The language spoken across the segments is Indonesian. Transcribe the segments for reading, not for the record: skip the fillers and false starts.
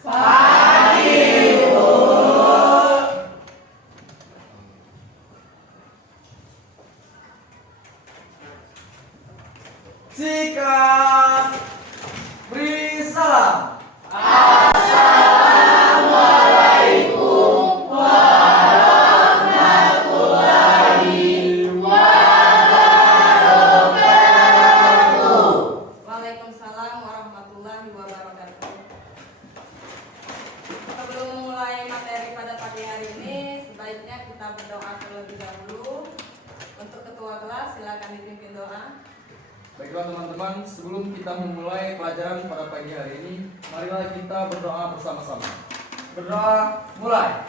Pagi, Bu. Sikat. Beri salam. Assalamualaikum warahmatullahi wabarakatuh. Waalaikumsalam warahmatullahi wabarakatuh. Sebelum memulai materi pada pagi hari ini, sebaiknya kita berdoa terlebih dahulu. Untuk ketua kelas, silakan dipimpin doa. Baiklah teman-teman, sebelum kita memulai pelajaran pada pagi hari ini, marilah kita berdoa bersama-sama. Berdoa, mulai.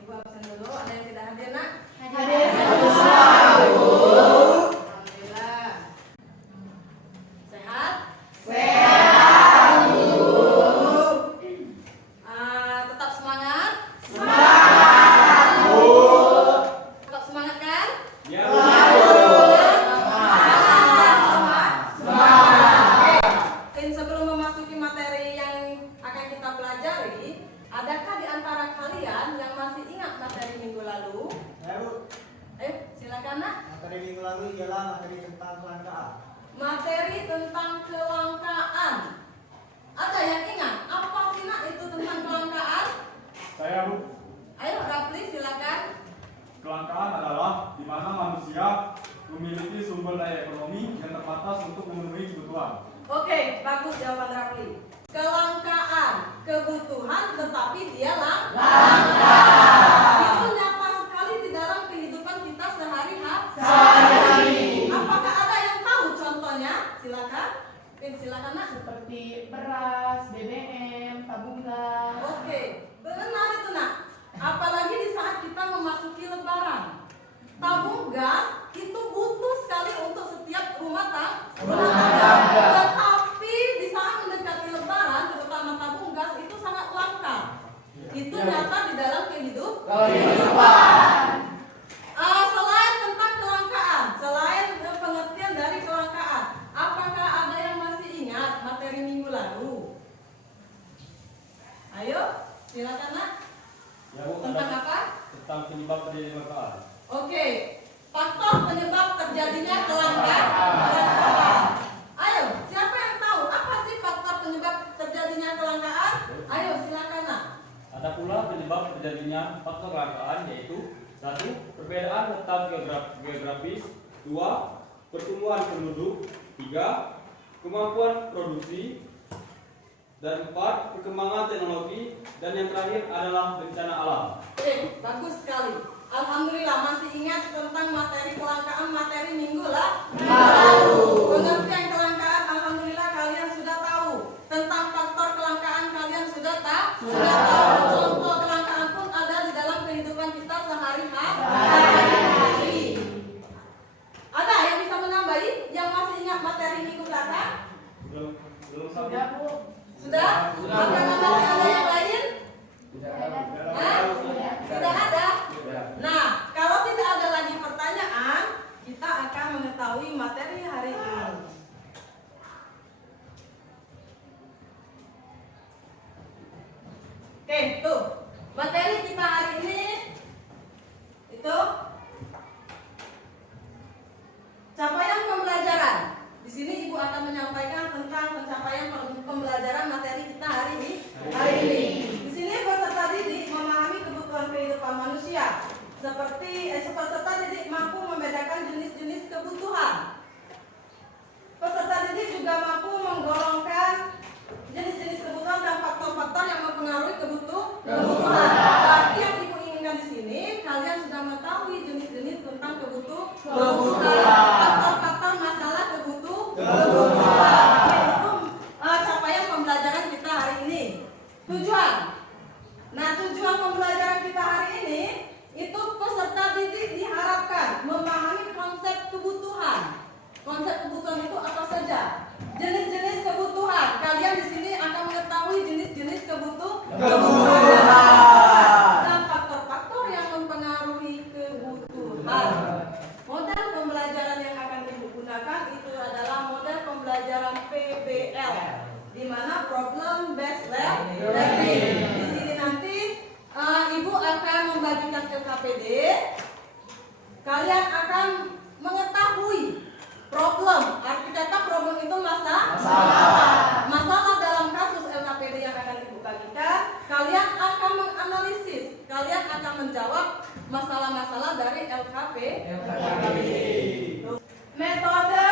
Ibu absen dulu, ada yang tidak hadir, Nak? Hadir. Alhamdulillah. Sehat? Tetap semangat? Tetap semangat kan? Sebelum memasuki materi yang akan kita pelajari, adakah di antara kalian yang masih ingat materi minggu lalu? Ya, Bu. Ayo, silakan, Nak. Materi minggu lalu ialah materi tentang kelangkaan. Materi tentang kelangkaan. Ada yang ingat apa sih, Nak, itu tentang kelangkaan? Saya, Bu. Ayo, Rafli, silakan. Kelangkaan adalah di mana manusia memiliki sumber daya ekonomi yang terbatas untuk memenuhi kebutuhan. Oke, bagus jawaban Rafli. Kelangkaan, kebutuhan tetapi dia langka. Itu nyata sekali di dalam kehidupan kita sehari-hari. Apakah ada yang tahu contohnya? Silakan. Silakan, Nak. Seperti beras, BBM, tabung gas. Oke, benar itu, Nak. Apalagi di saat kita memasuki Lebaran. Tabung gas itu butuh sekali untuk setiap rumah tangga. Tetapi di saat mendekati Lebaran, terutama tabung gas itu sangat langka. Itu nyata di dalam kehidupan. Selain tentang kelangkaan, selain pengertian dari kelangkaan, apakah ada yang masih ingat materi minggu lalu? Ayo, silakan, Nak. Ya, Bu, Tentang ada apa? tentang penyebab terjadinya kelangkaan. Oke, faktor penyebab terjadinya kelangkaan. Ayo, siapa yang tahu apa sih faktor penyebab terjadinya kelangkaan? Ayo, silakan, Nak. Ada pula penyebab terjadinya faktor kelangkaan, yaitu 1. Perbedaan letak geografis, 2. Pertumbuhan penduduk, 3. Kemampuan produksi, dan 4. Perkembangan teknologi, dan yang terakhir adalah bencana alam. Oke, bagus sekali. Alhamdulillah masih ingat tentang materi kelangkaan materi minggu lalu. Pengertian kelangkaan, alhamdulillah kalian sudah tahu. Tentang faktor kelangkaan kalian sudah tahu. Contoh kelangkaan pun ada di dalam kehidupan kita sehari-hari. Ada yang bisa menambahi? Yang masih ingat materi minggu belakang? Belum Sudah, Bu. Sudah? Apakah masih ada yang lain? Hah? Tidak ada? Nah, kalau tidak ada lagi pertanyaan, kita akan mengetahui materi hari ini. Oke, tuh. Materi kita hari ini itu capaian pembelajaran. Di sini Ibu akan menyampaikan tentang pencapaian pembelajaran materi kita hari ini. Di sini peserta didik memahami kebutuhan kehidupan manusia. Peserta didik mampu membedakan jenis-jenis kebutuhan. Peserta didik juga mampu menggolongkan jenis-jenis kebutuhan dan faktor-faktor yang mempengaruhi kebutuhan. Bagi yang kalian akan mengetahui problem. Arti kata problem itu masalah dalam kasus LKPD yang akan Ibu bagikan. Kalian akan menganalisis, kalian akan menjawab masalah-masalah dari LKPD. Metode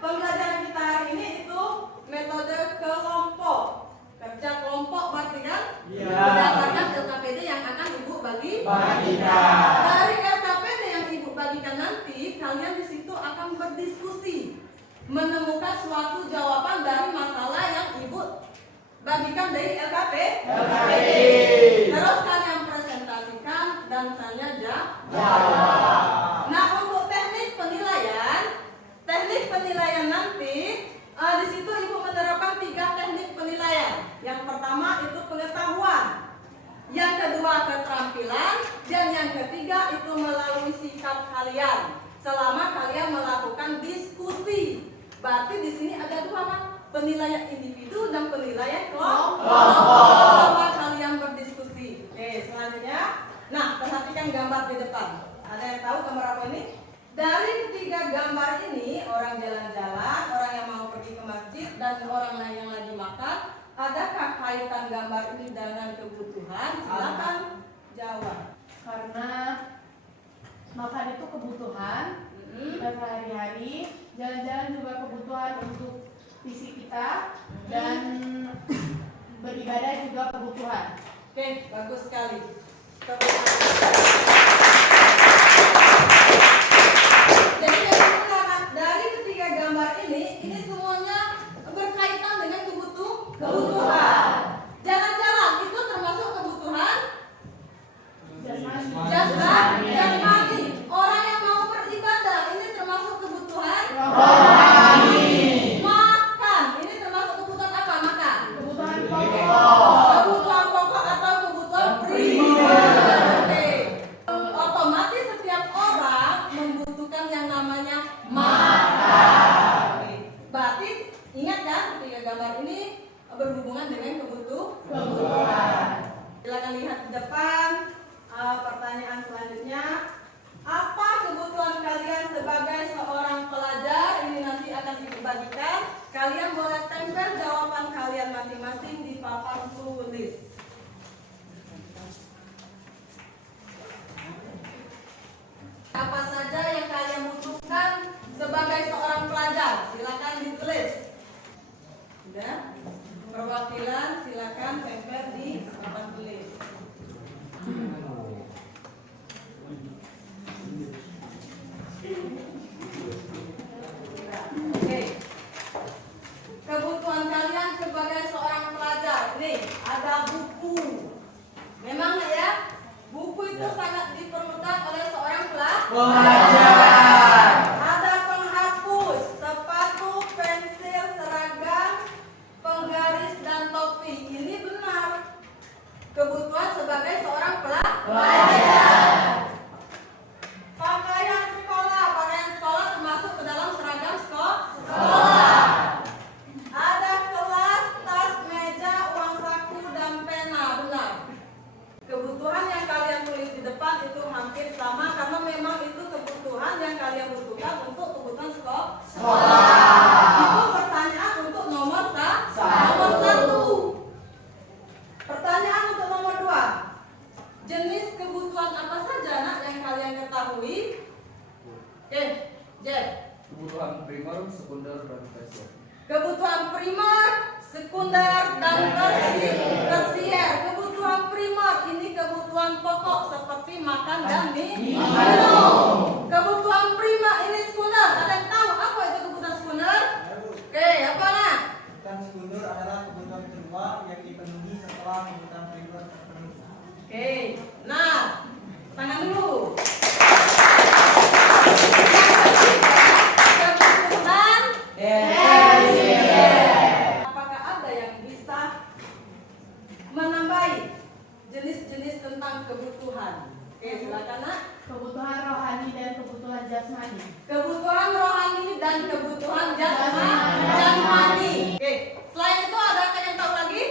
pembelajaran kita hari ini itu metode kelompok. Kerja kelompok berarti kan? Iya. Berdasarkan LKPD yang akan Ibu bagikan. Dari LKPD yang Ibu bagikan nanti, kalian di situ akan berdiskusi, menemukan suatu jawaban dari masalah yang Ibu bagikan dari LKPD. Terus kalian presentasikan dan tanya jawab. Nah, untuk teknik penilaian nanti di situ Ibu menerapkan 3 teknik penilaian. Yang pertama itu pengetahuan, yang kedua keterampilan, dan yang ketiga itu melalui sikap kalian selama kalian melakukan diskusi. Berarti di sini ada 2 kan? Penilaian individu dan penilaian kelompok selama kalian berdiskusi. Oke, selanjutnya, nah perhatikan gambar di depan. Ada yang tahu gambar apa ini? Dari ketiga gambar ini, orang jalan-jalan, orang yang mau pergi ke masjid, dan orang lain yang lagi makan. Adakah kaitan gambar ini dengan kebutuhan? Silakan jawab. Karena makan itu kebutuhan sehari-hari, jalan-jalan juga kebutuhan untuk fisik kita, dan beribadah juga kebutuhan. Oke, bagus sekali. Jadi dari ketiga gambar ini semuanya berkaitan dengan kebutuhan. Jalan-jalan itu termasuk kebutuhan jasmani. Orang yang mau beribadah ini termasuk kebutuhan rohani. Makan ini termasuk kebutuhan apa? Makan. Kebutuhan pokok. Kebutuhan pokok atau kebutuhan primer. Oke. Otomatis setiap orang membutuhkan yang namanya makan. Oke. Berarti ingat kan ketiga gambar ini berhubungan dengan kebutuhan. Silakan lihat di depan. Pertanyaan selanjutnya, apa kebutuhan kalian sebagai seorang pelajar? Ini nanti akan dibagikan. Kalian boleh tempel jawaban kalian masing-masing di papan tulis. Apa saja yang kalian butuhkan sebagai seorang pelajar? Silakan ditulis. Sudah? Perwakilan silakan tempel di papan tulis. Oke. Kebutuhan kalian sebagai seorang pelajar. Nih, ada buku. Memang ya, buku itu sangat diperlukan oleh seorang pelajar. Ada penghapus, sepatu, pensil, seragam, penggaris dan topi. Ini benar. Kebutuhan sebagai seorang pelajar. Pakaian sekolah termasuk ke dalam seragam sekolah. Ada kelas, tas, meja, uang saku dan pena, benar. Kebutuhan yang kalian tulis di depan itu hampir sama karena memang itu kebutuhan yang kalian butuhkan untuk kebutuhan sekolah. Itu pertanyaan untuk nomor 1. Pertanyaan untuk nomor 2. Jenis kebutuhan apa saja nak yang kalian ketahui? Oke, Jeff. Kebutuhan primer, sekunder, dan tersier. Kebutuhan primer, sekunder, dan tersier. Kebutuhan primer ini kebutuhan pokok seperti makan dan minum. Kebutuhan primer ini sekunder. Ada yang tahu apa itu kebutuhan sekunder? Oke, apa nak? Kebutuhan sekunder adalah kebutuhan kedua yang dipenuhi setelah kebutuhan primer terpenuhi. Oke, nah, tangan dulu. Kebutuhan tersier. Apakah ada yang bisa menambahi jenis-jenis tentang kebutuhan? Oke, silakan nak. Kebutuhan rohani dan kebutuhan jasmani. Kebutuhan rohani dan kebutuhan jasmani. Oke, selain itu ada yang tahu lagi?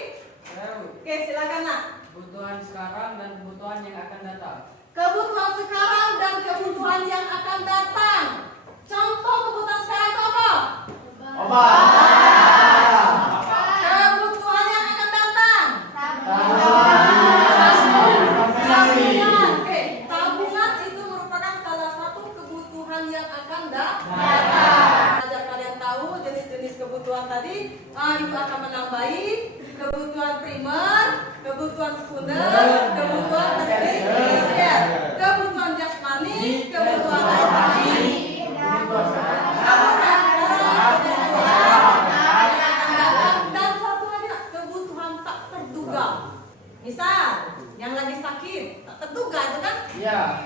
Oke, silakan nak. Kebutuhan sekarang dan kebutuhan yang akan datang. Kebutuhan sekarang dan kebutuhan yang akan datang. Contoh kebutuhan sekarang itu apa? Kebutuhan yang akan datang. Tabungan. Oke, tabungan itu merupakan salah satu kebutuhan yang akan datang. Agar kalian tahu jenis-jenis kebutuhan tadi, ibu akan menambahi kebutuhan primer, kebutuhan sekunder, kebutuhan tersier, kebutuhan jasmani, kebutuhan rohani, dan satu lagi kebutuhan tak terduga. Misal, yang lagi sakit, tak terduga itu kan? Iya.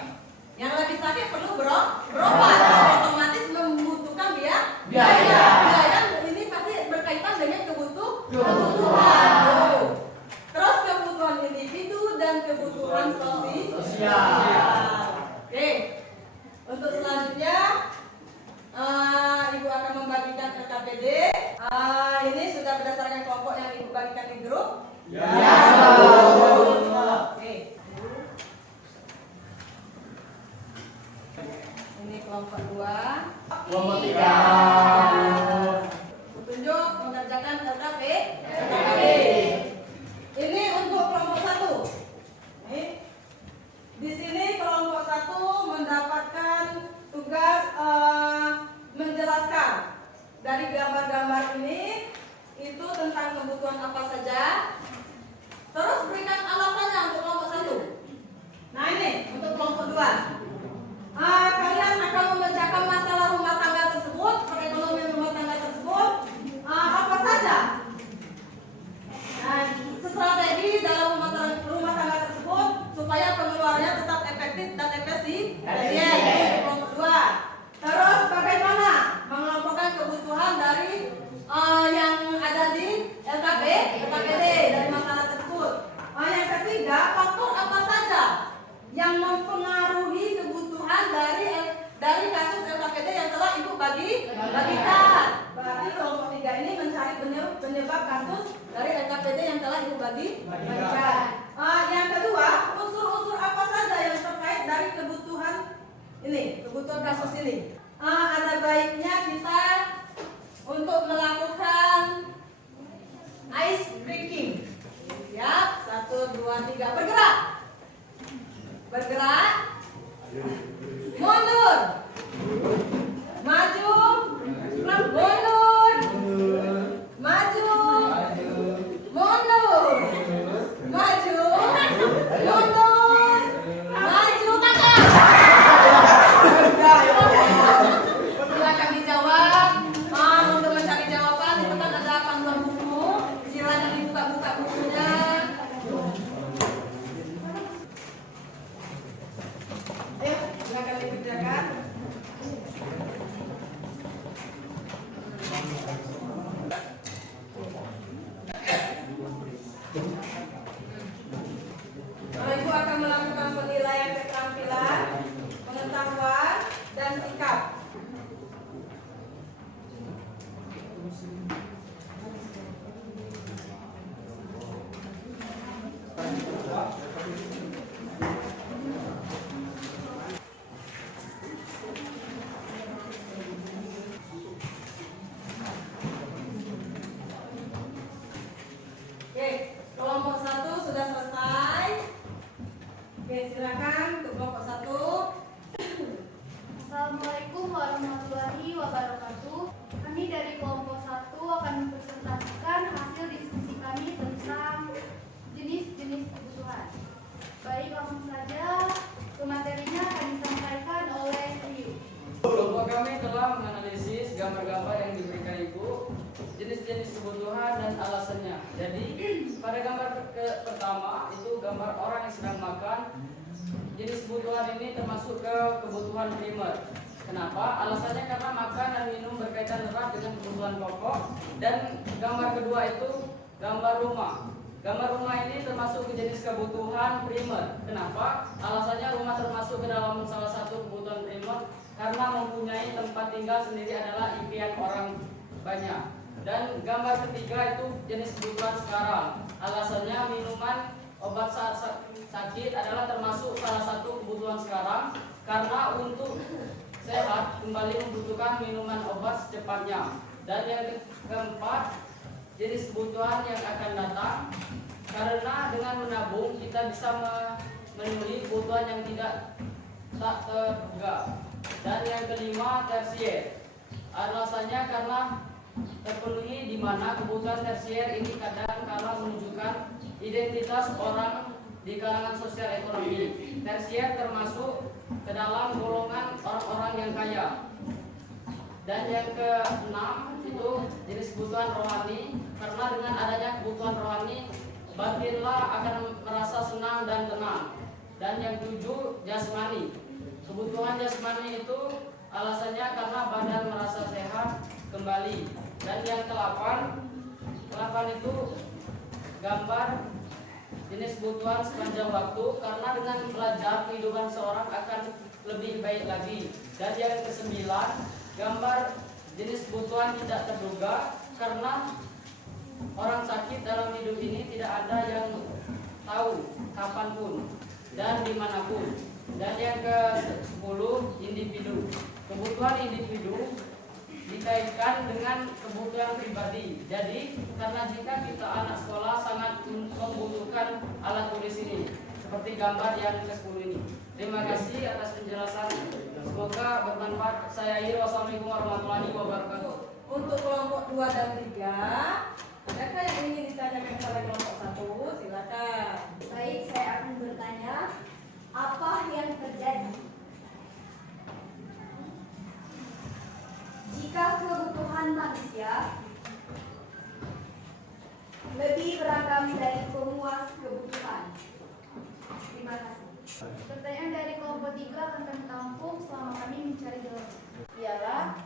Yang lagi sakit perlu berobat, otomatis membutuhkan biaya. Biaya ini pasti berkaitan dengan kebutuhan. Terus kebutuhan individu dan kebutuhan sosial. Oke, untuk selanjutnya ibu akan membagikan RKPD. Ini sudah berdasarkan kelompok yang ibu bagikan di grup. Oke. Ini kelompok 2. Kelompok 3. Petunjuk mengerjakan RKPD. Ini untuk kelompok 1. Di sini kelompok 1 mendapatkan tugas menjelaskan dari gambar-gambar ini itu tentang kebutuhan apa saja. Terus berikan alasannya untuk kelompok 1. Nah ini untuk kelompok 2. Kalian akan memecahkan masalah rumah tangga tersebut, perekonomian rumah tangga tersebut, apa saja. Nah, strategi dalam rumah tangga tersebut supaya pengeluarannya tetap efektif dan efisien. Untuk kelompok 2. Terus bagaimana mengelompokkan kebutuhan dari yang ada di LKPD dari masalah tersebut. Yang ketiga, faktor apa saja yang mempengaruhi kebutuhan dari kasus LKPD yang telah ibu bagikan. Berarti kelompok 3 ini mencari penyebab kasus dari LKPD yang telah ibu bagikan. Yang kedua, unsur-unsur apa saja yang terkait dari kebutuhan kasus ini. Ada baiknya kita untuk melakukan ice breaking. Siap, 1, 2, 3, bergerak. Mundur. Maju. Mundur. Maju. Mundur. Maju. Mundur. Maju. Tangkap. Silakan dijawab. Untuk mencari jawaban itu kan ada panduan buku. Silakan dibuka bukunya. Ayo, silakan dikerjakan. Ibu akan melakukan penilaian keterampilan, pengetahuan, dan sikap. Oke, kelompok 1 sudah selesai. Oke, silakan untuk kelompok 1. Assalamualaikum warahmatullahi wabarakatuh. Kami dari kelompok 1 akan mempresentasikan hasil diskusi kami tentang jenis-jenis kebutuhan. Baik, langsung saja ke materinya akan disampaikan oleh Rio. Kelompok kami telah menganalisis gambar-gambar yang diberikan ibu, jenis-jenis kebutuhan dan alasannya. Jadi pada gambar pertama itu gambar orang yang sedang makan. Jenis kebutuhan ini termasuk ke kebutuhan primer. Kenapa? Alasannya karena makan dan minum berkaitan erat dengan kebutuhan pokok. Dan gambar kedua itu gambar rumah. Gambar rumah ini termasuk ke jenis kebutuhan primer. Kenapa? Alasannya rumah termasuk ke dalam salah satu kebutuhan primer karena mempunyai tempat tinggal sendiri adalah impian orang banyak. Dan gambar ketiga itu jenis kebutuhan sekarang. Alasannya minuman obat saat sakit adalah termasuk salah satu kebutuhan sekarang, karena untuk sehat kembali membutuhkan minuman obat secepatnya. Dan yang keempat, jenis kebutuhan yang akan datang, karena dengan menabung kita bisa memenuhi kebutuhan yang tak terduga. Dan yang kelima, tersier. Alasannya karena terpenuhi, di mana kebutuhan tersier ini kadang kala menunjukkan identitas orang di kalangan sosial ekonomi. Tersier termasuk ke dalam golongan orang-orang yang kaya. Dan yang keenam itu jenis kebutuhan rohani, karena dengan adanya kebutuhan rohani batinlah akan merasa senang dan tenang. Dan yang tujuh, jasmani. Kebutuhan jasmani itu alasannya karena badan merasa sehat kembali. Dan yang delapan itu gambar jenis kebutuhan sepanjang waktu, karena dengan belajar kehidupan seorang akan lebih baik lagi. Dan yang kesembilan, gambar jenis kebutuhan tidak terduga, karena orang sakit dalam hidup ini tidak ada yang tahu kapanpun dan dimanapun. Dan yang ke-10, individu. Kebutuhan individu dikaitkan dengan kebutuhan pribadi. Jadi karena jika kita anak sekolah sangat membutuhkan alat tulis ini, seperti gambar yang ke-10 ini. Terima kasih atas penjelasan, semoga bermanfaat. Saya akhiri, wassalamualaikum warahmatullahi wabarakatuh. Untuk kelompok 2 dan 3, adakah yang ingin ditanyakan kepada kelompok 1? Silakan. Baik, saya akan bertanya, apa yang terjadi jika kebutuhan manusia lebih beragam dari pemuas kebutuhan? Terima kasih. Pertanyaan dari kelompok 3 akan kami tampung selama kami mencari jawaban. Ialah,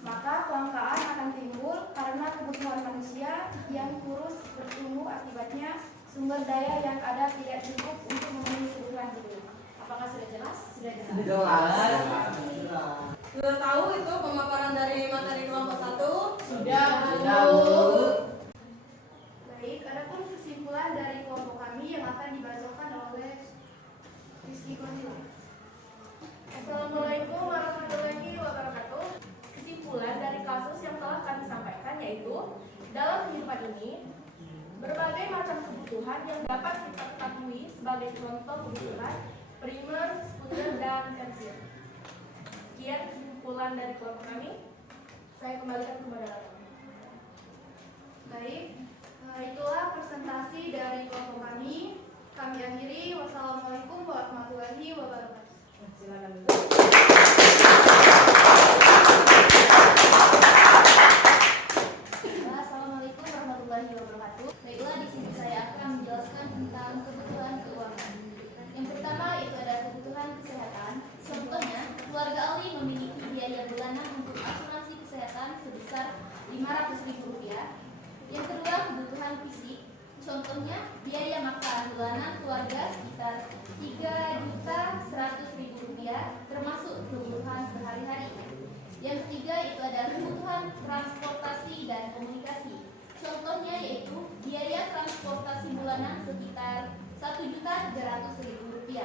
maka kelangkaan akan timbul karena kebutuhan manusia yang kurus bertumbuh, akibatnya sumber daya yang ada tidak cukup untuk memenuhi kebutuhan hidup. Apakah sudah jelas? Sudah jelas. Sudah tahu itu pemaparan dari materi kelompok 1? Sudah. Baik, adapun kesimpulan dari kelompok kami yang akan dibacakan oleh Rizky Kondila. Assalamualaikum warahmatullahi wabarakatuh. Kesimpulan dari kasus yang telah kami sampaikan yaitu, dalam kehidupan ini berbagai macam kebutuhan yang dapat kita ketahui sebagai contoh kebutuhan primer, sekunder, dan tersier. Sekian kesimpulan dari kelompok kami. Saya kembalikan kepada Rata. Baik, itulah presentasi dari kelompok kami. Kami akhiri. Wassalamualaikum warahmatullahi wabarakatuh. Silakan. Assalamualaikum warahmatullahi wabarakatuh. Baiklah, di sini saya akan menjelaskan tentang kebutuhan keuangan. Yang pertama itu ada kebutuhan kesehatan. Contohnya, keluarga Ali memiliki biaya bulanan untuk asuransi kesehatan sebesar Rp500.000. Yang kedua, kebutuhan fisik. Contohnya, biaya makan bulanan keluarga sekitar Rp3.100.000, termasuk kebutuhan sehari-hari. Yang ketiga itu ada kebutuhan transportasi dan komunikasi. Contohnya yaitu biaya transportasi bulanan sekitar Rp1.300.000.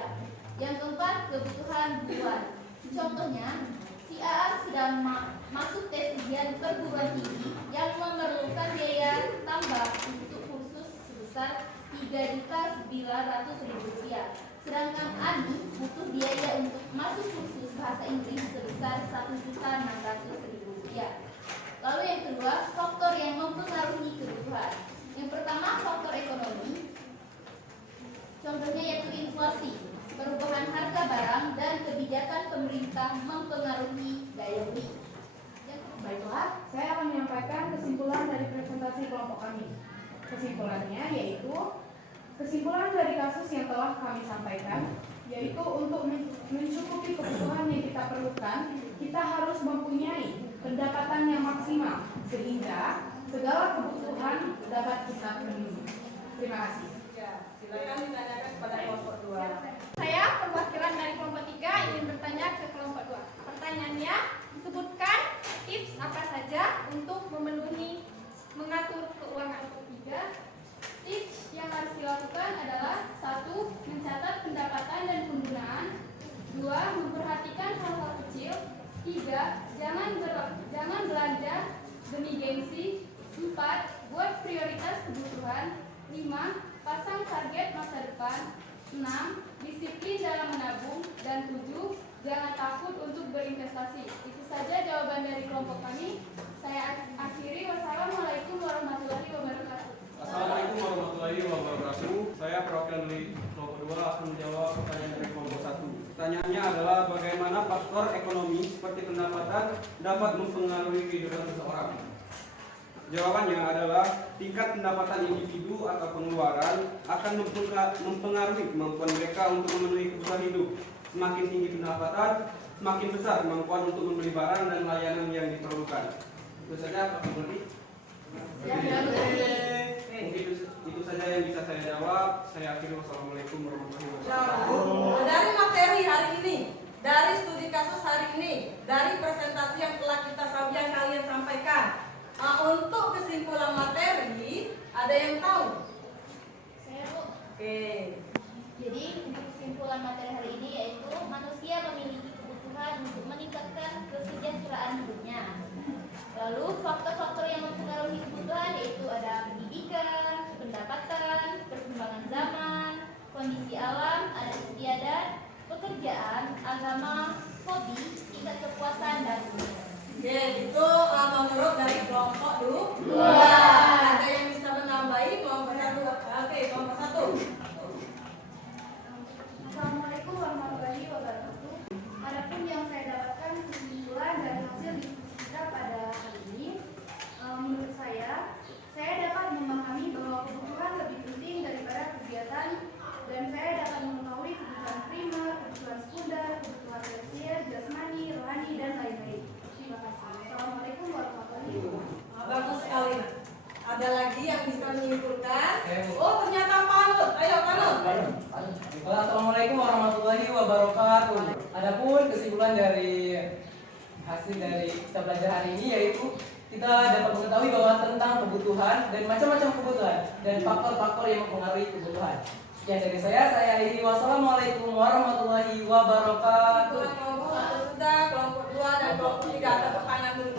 Yang keempat, kebutuhan buruan. Contohnya, si AA sedang masuk tes ujian perguruan tinggi yang memerlukan biaya tambah untuk kursus sebesar Rp3.900.000. Sedangkan Ani butuh biaya untuk masuk kursus bahasa Inggris sebesar Rp1.600.000. Lalu yang kedua, faktor yang mempengaruhi kebutuhan. Yang pertama, faktor ekonomi. Contohnya yaitu inflasi, perubahan harga barang, dan kebijakan pemerintah mempengaruhi daya beli. Baiklah, saya akan menyampaikan kesimpulan dari presentasi kelompok kami. Kesimpulannya yaitu, kesimpulan dari kasus yang telah kami sampaikan, yaitu untuk mencukupi kebutuhan yang kita perlukan, kita harus mempunyai pendapatan yang maksimal, sehingga segala kebutuhan dapat kita penuhi. Terima kasih. Ya, silakan ditanyakan kepada kelompok 2. Saya perwakilan dari kelompok 3 ingin bertanya ke kelompok 2. Pertanyaannya, sebutkan tips apa saja untuk mengatur keuangan. 3. Tips yang harus dilakukan adalah takut untuk berinvestasi. Itu saja jawaban dari kelompok kami. Saya akhiri. Wassalamualaikum warahmatullahi wabarakatuh. Assalamualaikum warahmatullahi wabarakatuh. Saya perwakilan dari kelompok 2 akan menjawab pertanyaan dari kelompok 1. Pertanyaannya adalah bagaimana faktor ekonomi seperti pendapatan dapat mempengaruhi kehidupan seseorang. Jawabannya adalah tingkat pendapatan individu atau pengeluaran akan mempengaruhi kemampuan mereka untuk memenuhi kebutuhan hidup. Semakin tinggi pendapatan, semakin besar kemampuan untuk membeli barang dan layanan yang diperlukan. Itu saja Pak Bupati. Mungkin itu saja yang bisa saya jawab. Saya akhiri. Wassalamualaikum warahmatullahi wabarakatuh. Dari materi hari ini, dari studi kasus hari ini, dari presentasi yang telah kalian sampaikan, untuk kesimpulan materi, ada yang tahu? Saya Bu. Oke. Jadi untuk kesimpulan materi hari ini yaitu manusia memiliki kebutuhan untuk meningkatkan kesejahteraan hidupnya. Lalu faktor-faktor yang mempengaruhi kebutuhan yaitu ada pendidikan, pendapatan, perkembangan zaman, kondisi alam, adat istiadat, pekerjaan, agama, hobi, tingkat kepuasan dan umur. Oke, itu menurut dari kelompok 2. Ada yang bisa menambahi kelompok 1? Oke, kelompok 1. Assalamualaikum warahmatullahi wabarakatuh. Adapun yang saya dapatkan kesimpulan dari hasil diskusi kita pada hari ini, menurut saya dapat memahami bahwa kebutuhan lebih penting daripada kegiatan, dan saya dapat mengetahui kebutuhan primer, kebutuhan sekunder, kebutuhan tersier, jasmani, rohani, dan lain-lain. Terima kasih. Assalamualaikum warahmatullahi wabarakatuh. Bagus sekali. Ada lagi yang bisa menyimpulkan? Oh, ternyata Panut. Ayo Panut. Assalamualaikum warahmatullahi wabarakatuh. Adapun kesimpulan dari hasil dari kita belajar hari ini yaitu kita dapat mengetahui bahwa tentang kebutuhan dan macam-macam kebutuhan dan faktor-faktor yang mempengaruhi kebutuhan. Sekian dari saya akhiri. Wassalamualaikum warahmatullahi wabarakatuh. Kelompok 1 sudah, kelompok 2 dan kelompok 3 tepuk tangan dulu.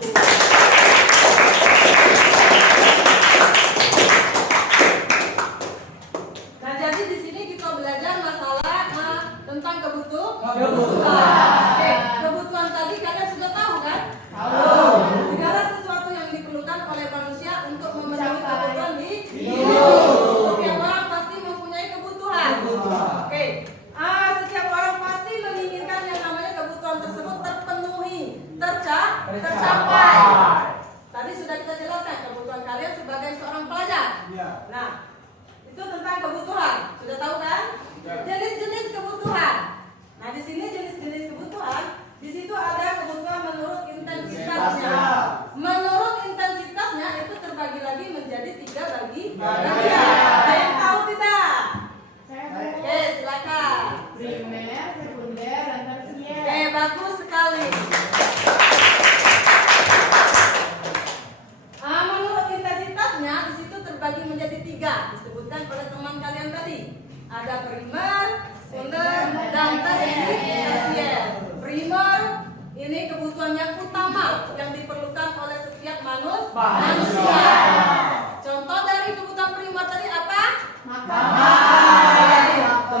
Nah, jadi di sini kita belajar masalah tentang kebutuhan. Oke, kebutuhan tadi kalian sudah tahu kan? Tahu. Segala sesuatu yang diperlukan oleh manusia untuk memenuhi kebutuhan di hidup. Setiap orang pasti mempunyai kebutuhan. Oke. Setiap orang pasti menginginkan yang namanya kebutuhan tersebut terpenuhi, tercapai. Tadi sudah kita jelaskan kebutuhan kalian sebagai seorang pelajar. Nah, itu tentang kebutuhan. Sudah tahu kan? Jenis-jenis kebutuhan. Nah, di sini jenis-jenis kebutuhan, di situ ada kebutuhan menurut intensitasnya. Menurut intensitasnya itu terbagi lagi menjadi 3 bagian. Ada yang tahu tidak? Oke, silakan. Primer, sekunder, dan tersier. Oke, bagus sekali. Menurut intensitasnya di situ terbagi menjadi 3, disebutkan oleh teman kalian tadi. Ada primer, sekunder, dan tersier. Primer ini kebutuhan yang utama yang diperlukan oleh setiap manusia. Contoh dari kebutuhan primer tadi apa?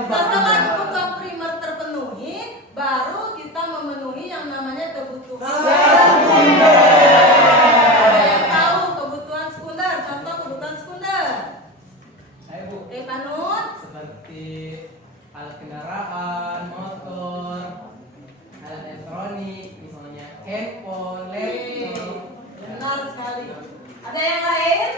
Setelah kebutuhan primer terpenuhi, baru kita memenuhi yang namanya kebutuhan sekunder. Ada yang tahu kebutuhan sekunder? Contoh kebutuhan sekunder. Ayo Bu. Panut. Seperti alat kendaraan, motor, alat elektronik, misalnya handphone, laptop. Benar sekali. Ada yang lain?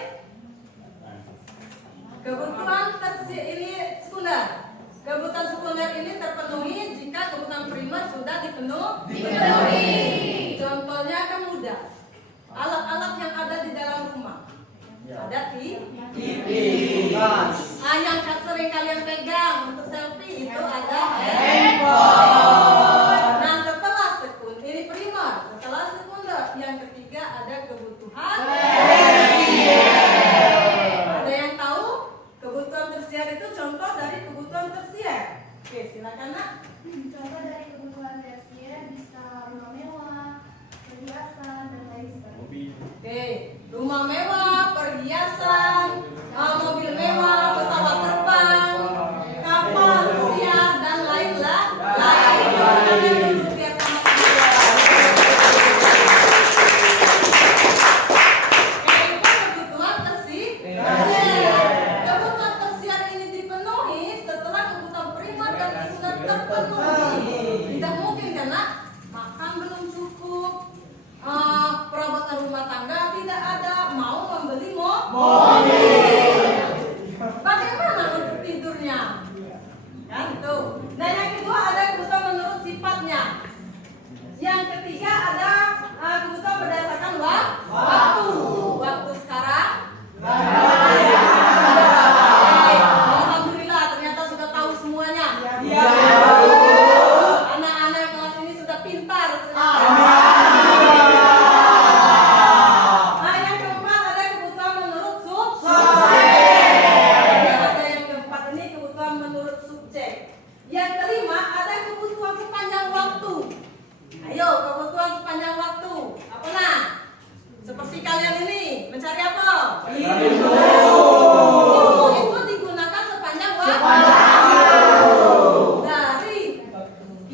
Kebutuhan ini sekunder. Kebutuhan sekunder ini terpenuhi jika kebutuhan primer sudah dipenuhi. Contohnya kan mudah. Alat-alat yang ada di dalam rumah. Ada TV. Yang sering kalian pegang untuk selfie itu ada handphone. Nah, setelah sekunder ini primer, setelah sekunder, yang ketiga ada kebutuhan tersier. Ada yang tahu kebutuhan tersier itu contoh dari kebutuhan tersier? Oke, silakan Nak. Contoh dari kebutuhan tersier bisa rumah mewah, perhiasan, dan lain sebagainya. Oke, rumah mewah, perhiasan, mobil mewah, pesawat terbang, kapal pesiar, dan lain-lain. Kalian duduk biar sama-sama.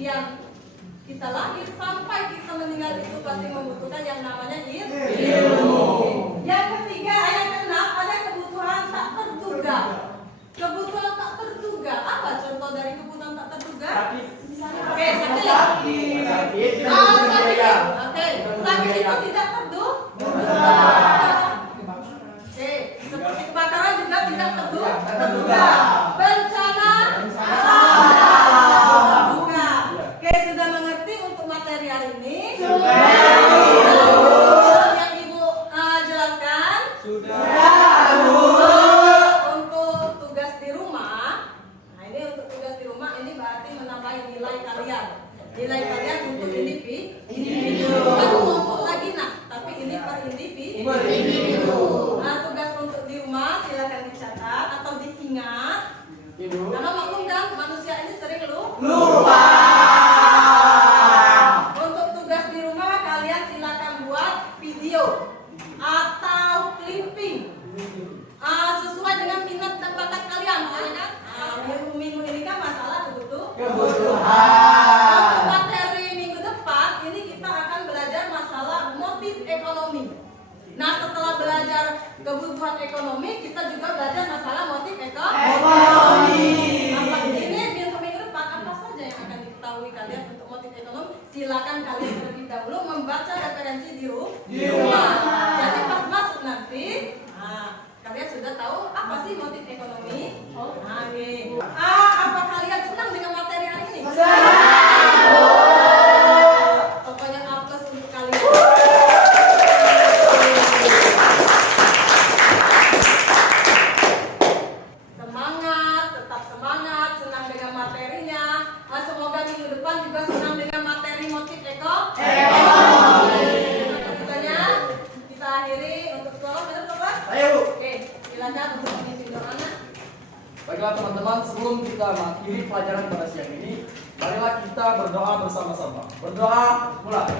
kemudian kita lahir sampai kita meninggal itu pasti membutuhkan yang namanya ilmu. Yang ketiga, yang keenam, ada kebutuhan tak terduga. Kebutuhan tak terduga. Apa contoh dari kebutuhan tak terduga? Oke, sakit. Sakit itu tidak terduga. Oke, seperti kebakaran juga tidak terduga. Bencana terduga. Oke, sudah mengerti untuk material ini? Yang Ibu jelaskan? Untuk tugas di rumah. Nah, ini untuk tugas di rumah ini berarti menambah nilai kalian. Nilai kalian untuk individu. Bukan kelompok lagi nah, tapi ini per individu. Nah, tugas untuk di rumah silakan dicatat atau diingat. Karena maklum kan manusia ini sering lupa. Untuk tugas di rumah kalian silakan buat video atau clipping sesuai dengan minat dan bakat kalian. Kan? Minggu ini kan masalah kebutuhan. Untuk materi minggu depan ini kita akan belajar masalah motif ekonomi. Nah, setelah belajar kebutuhan ekonomi, kita juga belajar masalah motif ekonomi. Nah, ini untuk minggu depan apa saja yang akan diketahui kalian untuk motif ekonomi? Silakan kalian terlebih dahulu membaca referensi di rumah. Jadi pas masuk nanti, kalian sudah tahu apa sih motif ekonomi? Apa kalian senang dengan materi hari ini? Pokoknya apes untuk kalian. Semangat, tetap semangat, senang dengan materinya. Semoga minggu depan juga senang dengan materi motif ekonomi. Kita akhiri untuk sekolah, benar Bapak? Ayo. Oke, silakan untuk memimpin doa. Baiklah teman-teman, sebelum kita mengakhiri pelajaran pada siang ini, marilah kita berdoa bersama-sama. Berdoa mulai.